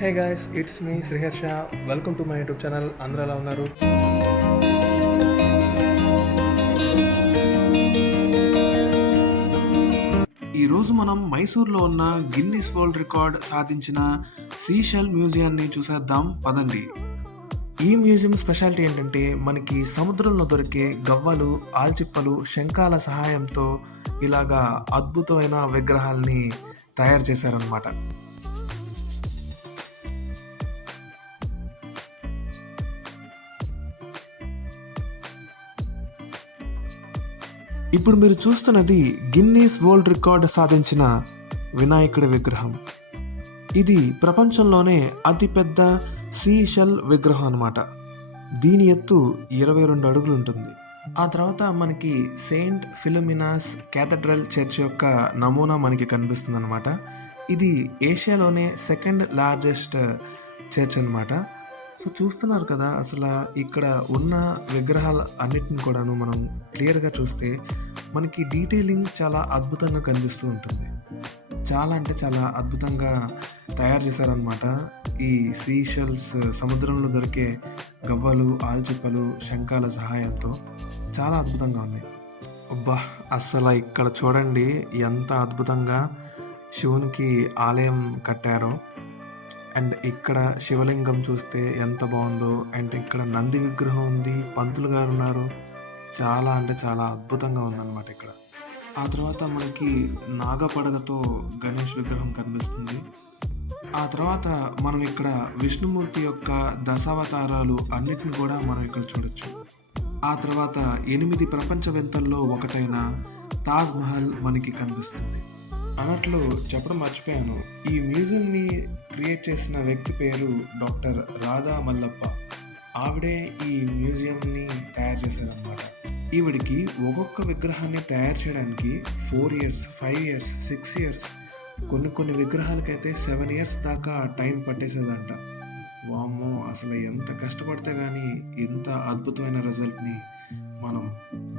Hey guys, it's me Sriharsha. Welcome to my YouTube channel. అందరూ ఎలా ఉన్నారు? ఈరోజు మనం మైసూర్లో ఉన్న గిన్నిస్ వరల్డ్ రికార్డ్ సాధించిన సీషెల్ మ్యూజియాన్ని చూసేద్దాం పదండి. ఈ మ్యూజియం స్పెషాలిటీ ఏంటంటే మనకి సముద్రంలో దొరికే గవ్వలు, ఆల్చిప్పలు, శంఖాల సహాయంతో ఇలాగా అద్భుతమైన విగ్రహాల్ని తయారు చేశారనమాట. ఇప్పుడు మీరు చూస్తున్నది గిన్నీస్ వరల్డ్ రికార్డ్ సాధించిన వినాయకుడి విగ్రహం. ఇది ప్రపంచంలోనే అతిపెద్ద సీషెల్ విగ్రహం అనమాట. దీని ఎత్తు 22 అడుగులు ఉంటుంది. ఆ తర్వాత మనకి సెయింట్ ఫిలోమినాస్ క్యాథడ్రల్ చర్చ్ యొక్క నమూనా మనకి కనిపిస్తుంది అనమాట. ఇది ఏషియాలోనే సెకండ్ లార్జెస్ట్ చర్చ్ అనమాట. సో చూస్తున్నారు కదా, అసలు ఇక్కడ ఉన్న విగ్రహాలు అన్నిటిని కూడాను మనం క్లియర్గా చూస్తే మనకి డీటెయిలింగ్ చాలా అద్భుతంగా కనిపిస్తూ ఉంటుంది. చాలా అంటే చాలా అద్భుతంగా తయారు చేశారనమాట. ఈ సీషెల్స్ సముద్రంలో దొరికే గవ్వలు, ఆల్చిప్పలు, శంఖాల సహాయంతో చాలా అద్భుతంగా ఉన్నాయి. అబ్బా, అసలు ఇక్కడ చూడండి ఎంత అద్భుతంగా శివునికి ఆలయం కట్టారో. అండ్ ఇక్కడ శివలింగం చూస్తే ఎంత బాగుందో. అండ్ ఇక్కడ నంది విగ్రహం ఉంది, పంతులు గారు ఉన్నారు. చాలా అంటే చాలా అద్భుతంగా ఉందన్నమాట ఇక్కడ. ఆ తర్వాత మనకి నాగపడగతో గణేష్ విగ్రహం కనిపిస్తుంది. ఆ తర్వాత మనం ఇక్కడ విష్ణుమూర్తి యొక్క దశావతారాలు అన్నిటిని కూడా మనం ఇక్కడ చూడొచ్చు. ఆ తర్వాత 8 ప్రపంచ వింతల్లో ఒకటైన తాజ్ మహల్ మనకి కనిపిస్తుంది. అన్నట్లు చెప్పడం మర్చిపోయాను, ఈ మ్యూజియంని క్రియేట్ చేసిన వ్యక్తి పేరు డాక్టర్ రాధా మల్లప్ప. ఆవిడే ఈ మ్యూజియంని తయారు చేశారనమాట. ఈవిడికి ఒక్కొక్క విగ్రహాన్ని తయారు చేయడానికి 4 ఇయర్స్, 5 ఇయర్స్, 6 ఇయర్స్, కొన్ని విగ్రహాలకైతే 7 ఇయర్స్ దాకా టైం పట్టేసేదంట. వామ్మో, అసలు ఎంత కష్టపడితే కానీ ఇంత అద్భుతమైన రిజల్ట్ని మనం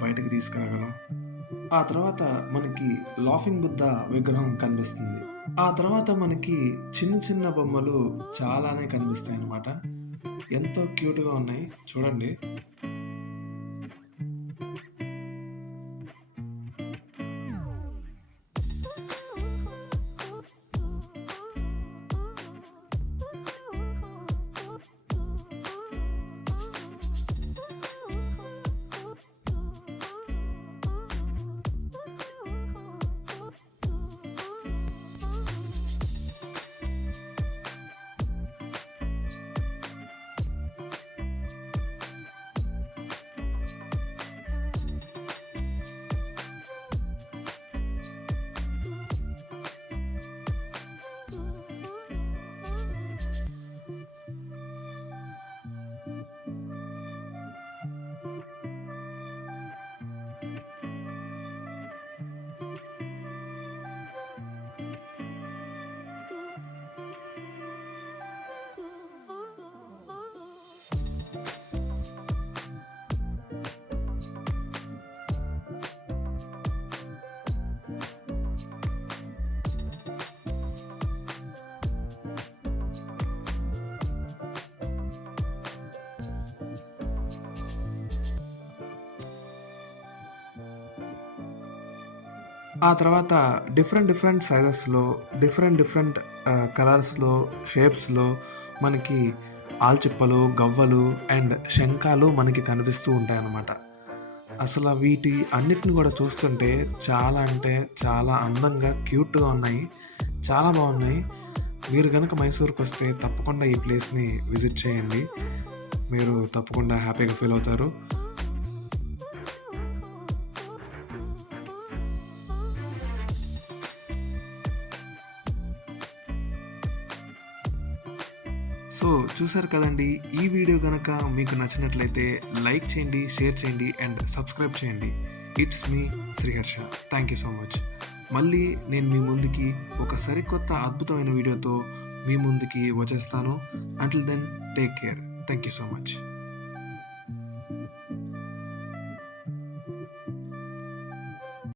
బయటకు తీసుకురాగలం. ఆ తర్వాత మనకి లాఫింగ్ బుద్ధ విగ్రహం కనిపిస్తుంది. ఆ తర్వాత మనకి చిన్న చిన్న బొమ్మలు చాలానే కనిపిస్తాయి అన్నమాట. ఎంతో క్యూట్గా ఉన్నాయి చూడండి. ఆ తర్వాత డిఫరెంట్ సైజెస్లో, డిఫరెంట్ కలర్స్లో, షేప్స్లో మనకి ఆల్చిప్పలు, గవ్వలు అండ్ శంఖాలు మనకి కనిపిస్తూ ఉంటాయన్నమాట. అసలు వీటి అన్నిటిని కూడా చూస్తుంటే చాలా అంటే చాలా అందంగా, క్యూట్గా ఉన్నాయి. చాలా బాగున్నాయి. మీరు కనుక మైసూర్కి వస్తే తప్పకుండా ఈ ప్లేస్ని విజిట్ చేయండి. మీరు తప్పకుండా హ్యాపీగా ఫీల్ అవుతారు. సో చూసారు కదండి, ఈ వీడియో కనుక మీకు నచ్చినట్లయితే లైక్ చేయండి, షేర్ చేయండి అండ్ సబ్స్క్రైబ్ చేయండి. It's me Sriharsha. Thank you so much. మళ్ళీ నేను మీ ముందుకి ఒక సరికొత్త అద్భుతమైన వీడియోతో మీ ముందుకి వచ్చేస్తాను. Until then, take care. Thank you so much.